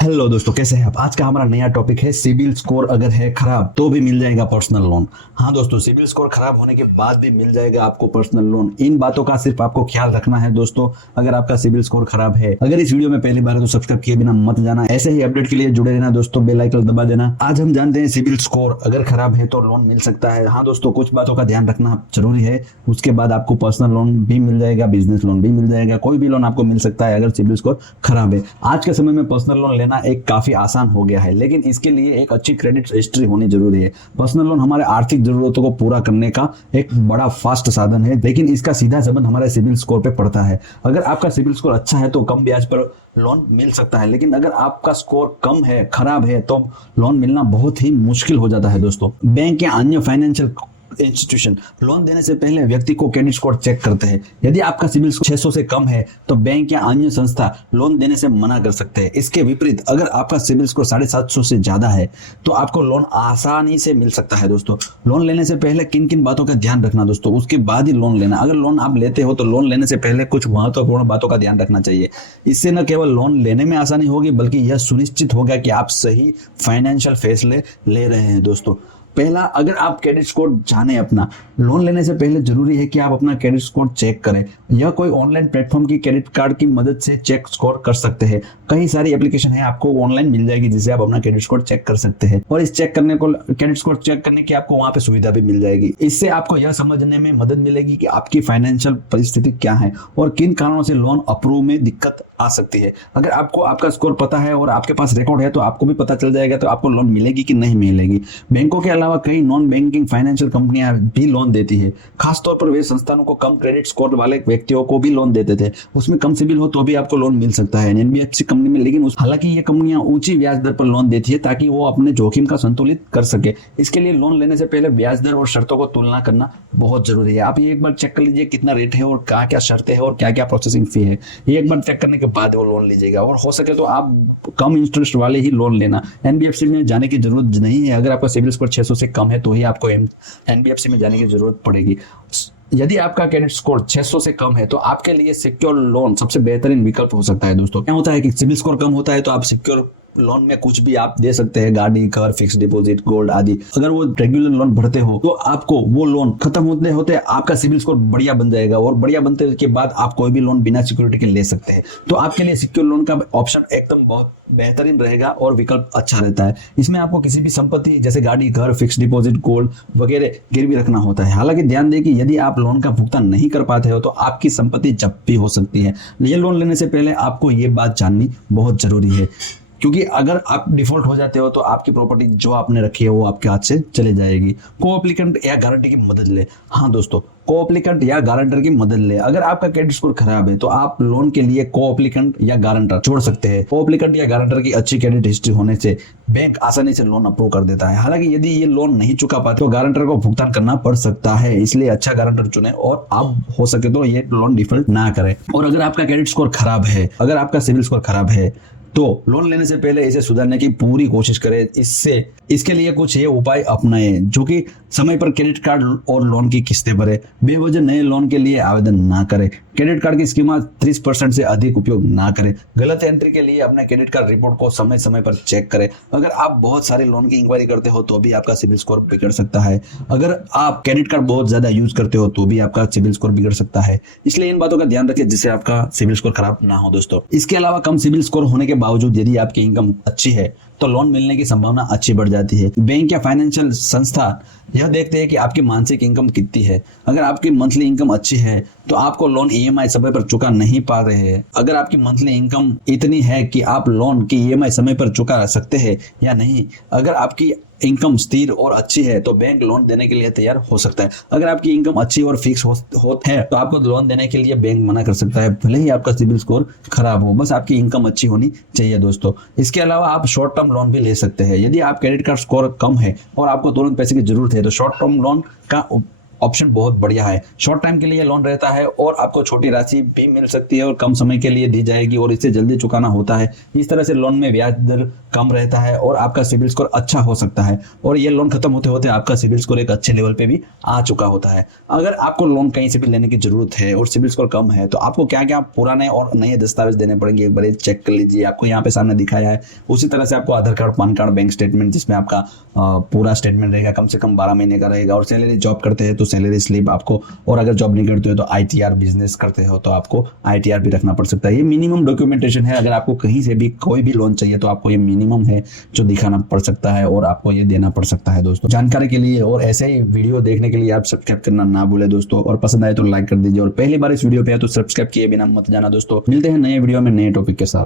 Hello दोस्तों, कैसे हैं आप। आज का हमारा नया टॉपिक है सिबिल स्कोर अगर है खराब तो भी मिल जाएगा पर्सनल लोन। हाँ दोस्तों, सिबिल स्कोर खराब होने के बाद भी मिल जाएगा आपको पर्सनल लोन। इन बातों का सिर्फ आपको ख्याल रखना है दोस्तों। अगर आपका सिबिल स्कोर खराब है, अगर इस वीडियो में पहली बार है तो सब्सक्राइब किए बिना मत जाना। ऐसे ही अपडेट के लिए जुड़े रहना दोस्तों, बेल आइकन दबा देना। आज हम जानते हैं सिबिल स्कोर अगर खराब है तो लोन मिल सकता है। हाँ दोस्तों, कुछ बातों का ध्यान रखना जरूरी है। उसके बाद आपको पर्सनल लोन भी मिल जाएगा, बिजनेस लोन भी मिल जाएगा, कोई भी लोन आपको मिल सकता है अगर सिबिल स्कोर खराब है। आज के समय में पर्सनल लोन लेना एक काफी आसान हो गया है, लेकिन इसके लिए एक अच्छी क्रेडिट हिस्ट्री होनी जरूरी है। पर्सनल लोन हमारे आर्थिक जरूरतों को पूरा करने का एक बड़ा फास्ट साधन है, लेकिन इसका सीधा संबंध हमारे सिबिल स्कोर पे पड़ता है। अगर आपका सिबिल स्कोर अच्छा है तो कम ब्याज पर लोन मिल सकता है, लेकिन अगर आपका स्कोर कम है, खराब है, तो लोन मिलना बहुत ही मुश्किल हो जाता है दोस्तों। बैंक या अन्य फाइनेंशियल इंस्टीट्यूशन लोन देने से पहले व्यक्ति को क्रेडिट स्कोर चेक करते हैं। यदि आपका सिबिल स्कोर 600 से कम है तो बैंक या अन्य संस्था लोन देने से मना कर सकते हैं। इसके विपरीत अगर आपका सिबिल स्कोर 750 से ज्यादा है तो आपको लोन आसानी से मिल सकता है दोस्तों। लोन लेने से पहले किन किन बातों का ध्यान रखना दोस्तों, उसके बाद ही लोन लेना। अगर लोन आप लेते हो तो लोन लेने से पहले कुछ महत्वपूर्ण बातों का ध्यान रखना चाहिए। इससे न केवल लोन लेने में आसानी होगी, बल्कि यह सुनिश्चित होगा कि आप सही फाइनेंशियल फैसले ले रहे हैं दोस्तों। पहला, अगर आप क्रेडिट स्कोर जाने अपना, लोन लेने से पहले जरूरी है कि आप अपना क्रेडिट स्कोर चेक करें। यह कोई ऑनलाइन प्लेटफॉर्म की क्रेडिट कार्ड की मदद से चेक स्कोर कर सकते हैं। कई सारी एप्लीकेशन है, आपको ऑनलाइन मिल जाएगी जिससे आप अपना क्रेडिट स्कोर चेक कर सकते हैं। और इस चेक करने को, क्रेडिट स्कोर चेक करने की आपको वहां पे सुविधा भी मिल जाएगी। इससे आपको यह समझने में मदद मिलेगी कि आपकी फाइनेंशियल परिस्थिति क्या है और किन कारणों से लोन अप्रूव में दिक्कत आ सकती है। अगर आपको आपका स्कोर पता है और आपके पास रिकॉर्ड है तो आपको भी पता चल जाएगा तो आपको लोन मिलेगी कि नहीं मिलेगी। बैंकों के अलावा कई नॉन बैंकिंग फाइनेंशियल कंपनियां भी लोन देती है। खासतौर पर वे संस्थानों को कम क्रेडिट स्कोर वाले व्यक्तियों को भी लोन देते थे। उसमें कम सिबिल हो तो भी आपको लोन मिल सकता है एनबीएफसी कंपनी में। लेकिन हालांकि ये कंपनियां ऊंची ब्याज दर पर लोन देती है ताकि वो अपने जोखिम का संतुलित कर सके। इसके लिए लोन लेने से पहले ब्याज दर और शर्तों को तुलना करना बहुत जरूरी है। आप ये एक बार चेक कर लीजिए कितना रेट है और क्या क्या शर्तें हैं और क्या क्या प्रोसेसिंग फी है। ये एक बार चेक करने के बाद वो लोन लीजिएगा। और हो सके तो आप कम इंटरेस्ट वाले ही लोन लेना। एनबीएफसी में जाने की जरूरत नहीं है। अगर आपका सिबिल स्कोर 600 से कम है तो ही आपको एनबीएफसी में जाने की जरूरत पड़ेगी। यदि आपका क्रेडिट स्कोर 600 से कम है तो आपके लिए सिक्योर लोन सबसे बेहतरीन विकल्प हो सकता है दोस्तों। क्या होता है कि सिबिल स्कोर कम होता है तो आप सिक्योर लोन में कुछ भी आप दे सकते हैं, गाड़ी, घर, फिक्स डिपॉजिट, गोल्ड आदि। अगर वो रेगुलर लोन भरते हो तो आपको वो लोन खत्म होते होते आपका सिबिल स्कोर बढ़िया बन जाएगा और बढ़िया बनते के बाद आप कोई भी लोन बिना सिक्योरिटी के ले सकते हैं। तो आपके लिए सिक्योर लोन का ऑप्शन एकदम बहुत बेहतरीन रहेगा और विकल्प अच्छा रहता है। इसमें आपको किसी भी संपत्ति जैसे गाड़ी, घर, फिक्स डिपॉजिट, गोल्ड वगैरह गिरवी रखना होता है। हालांकि ध्यान दें कि यदि आप लोन का भुगतान नहीं कर पाते हो तो आपकी संपत्ति जब्त भी हो सकती है। ये लोन लेने से पहले आपको ये बात जाननी बहुत जरूरी है, क्योंकि अगर आप डिफॉल्ट हो जाते हो तो आपकी प्रॉपर्टी जो आपने रखी है वो आपके हाथ से चले जाएगी। को एप्लीकेंट या गारंटी की मदद ले। हाँ दोस्तों, को एप्लीकेंट या गारंटर की मदद ले। अगर आपका क्रेडिट स्कोर खराब है तो आप लोन के लिए को एप्लीकेंट या गारंटर छोड़ सकते हैं। को एप्लीकेंट या गारंटर की अच्छी क्रेडिट हिस्ट्री होने से बैंक आसानी से लोन अप्रूव कर देता है। हालांकि यदि ये लोन नहीं चुका पाते तो गारंटर को भुगतान करना पड़ सकता है, इसलिए अच्छा गारंटर चुने और आप हो सके तो ये लोन डिफॉल्ट ना करें। और अगर आपका क्रेडिट स्कोर खराब है, अगर आपका सिबिल स्कोर खराब है तो लोन लेने से पहले इसे सुधारने की पूरी कोशिश करें। इसके लिए कुछ ये उपाय अपनाएं, जो कि समय पर क्रेडिट कार्ड और लोन की किस्तें भरें। बेवजह नए लोन के लिए आवेदन ना करें। क्रेडिट कार्ड की स्कीम 30% से अधिक उपयोग ना करें। गलत एंट्री के लिए अपने क्रेडिट कार्ड रिपोर्ट को समय समय पर चेक करें। अगर आप बहुत सारे लोन की इंक्वायरी करते हो तो भी आपका सिबिल स्कोर बिगड़ सकता है। अगर आप क्रेडिट कार्ड बहुत ज्यादा यूज करते हो तो भी आपका सिबिल स्कोर बिगड़ सकता है। इसलिए इन बातों का ध्यान रखें जिससे आपका सिबिल स्कोर खराब ना हो दोस्तों। इसके अलावा कम सिबिल स्कोर होने के बावजूद यदि आपकी इनकम अच्छी है तो लोन मिलने की संभावना अच्छी बढ़ जाती है। बैंक या फाइनेंशियल संस्था यह देखते हैं कि आपकी मासिक इनकम कितनी है। अगर आपकी मंथली इनकम अच्छी है तो आपको लोन ईएमआई समय पर चुका नहीं पा रहे हैं। अगर आपकी मंथली इनकम इतनी है कि आप लोन की ईएमआई समय पर चुका सकते हैं या नहीं, अगर आपकी इनकम स्थिर और अच्छी है तो बैंक लोन देने के लिए तैयार हो सकता है। अगर आपकी इनकम अच्छी और फिक्स हो है तो आपको लोन देने के लिए बैंक मना कर सकता है, भले ही आपका सिबिल स्कोर खराब हो। बस आपकी इनकम अच्छी होनी चाहिए दोस्तों। इसके अलावा आप शॉर्ट टर्म लोन भी ले सकते हैं। यदि आप क्रेडिट कार्ड स्कोर कम है और आपको तुरंत पैसे की जरूरत है तो शॉर्ट टर्म लोन का ऑप्शन बहुत बढ़िया है। शॉर्ट टाइम के लिए लोन रहता है और आपको छोटी राशि भी मिल सकती है और कम समय के लिए दी जाएगी और इसे जल्दी चुकाना होता है। इस तरह से लोन में ब्याज दर कम रहता है और आपका सिबिल स्कोर अच्छा हो सकता है और ये लोन खत्म होते होते आपका सिबिल स्कोर एक अच्छे लेवल पे भी आ चुका होता है। अगर आपको लोन कहीं से भी लेने की जरूरत है और सिबिल स्कोर कम है तो आपको क्या क्या पुराने और नए दस्तावेज देने पड़ेंगे, एक बार चेक कर लीजिए। आपको यहाँ पे सामने दिखाया है। उसी तरह से आपको Aadhaar card, PAN card, bank statement जिसमें आपका पूरा स्टेटमेंट रहेगा, कम से कम 12 महीने का रहेगा। और सैलरी जॉब करते हैं तो सैलरी स्लिप आपको, और अगर जॉब नहीं करते हो तो ITR, बिजनेस करते हो तो आपको ITR भी रखना पड़ सकता है। ये मिनिमम डॉक्यूमेंटेशन है। अगर आपको कहीं से भी कोई भी लोन चाहिए तो आपको ये मिनिमम है जो दिखाना पड़ सकता है और आपको ये देना पड़ सकता है। दोस्तों जानकारी के लिए और ऐसे ही वीडियो देखने के लिए आप सब्सक्राइब करना ना भूले दोस्तों, और पसंद आए तो लाइक कर दीजिए और पहली बार इस वीडियो पे है तो सब्सक्राइब किए बिना मत जाना दोस्तों। मिलते हैं नए वीडियो में नए टॉपिक के साथ।